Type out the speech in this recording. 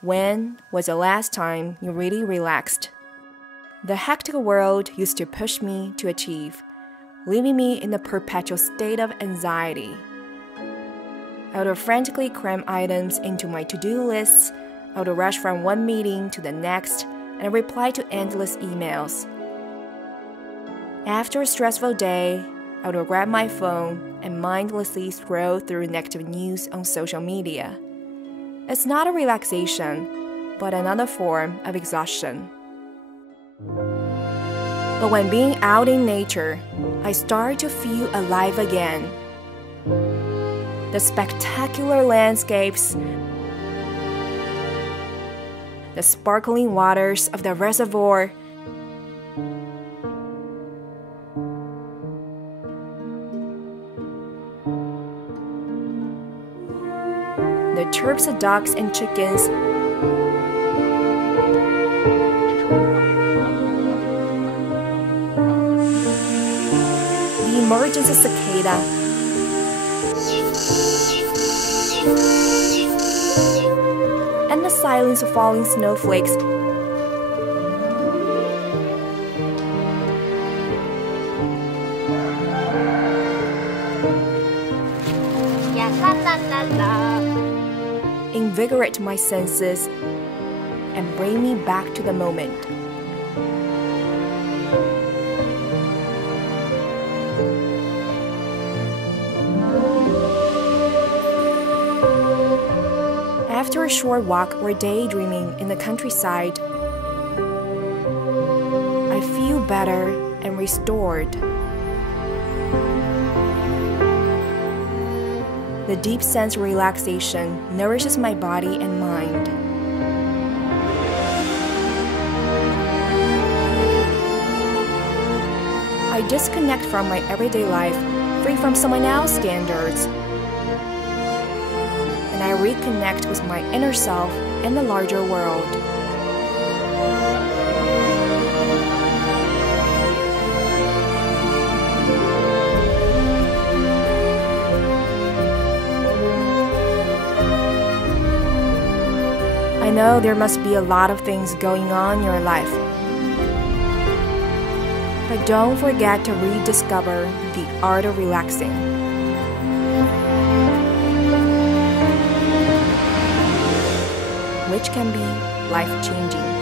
When was the last time you really relaxed? The hectic world used to push me to achieve, leaving me in a perpetual state of anxiety. I would frantically cram items into my to-do lists. I would rush from one meeting to the next and reply to endless emails. After a stressful day, I would grab my phone and mindlessly scroll through negative news on social media. It's not a relaxation, but another form of exhaustion. But when being out in nature, I start to feel alive again. The spectacular landscapes, the sparkling waters of the reservoir, the chirps of ducks and chickens, the emergence of cicada, and the silence of falling snowflakes. Invigorate my senses and bring me back to the moment. After a short walk or daydreaming in the countryside, I feel better and restored. The deep sense of relaxation nourishes my body and mind. I disconnect from my everyday life, free from someone else's standards, and I reconnect with my inner self and the larger world. I know there must be a lot of things going on in your life, but don't forget to rediscover the art of relaxing. Which can be life-changing.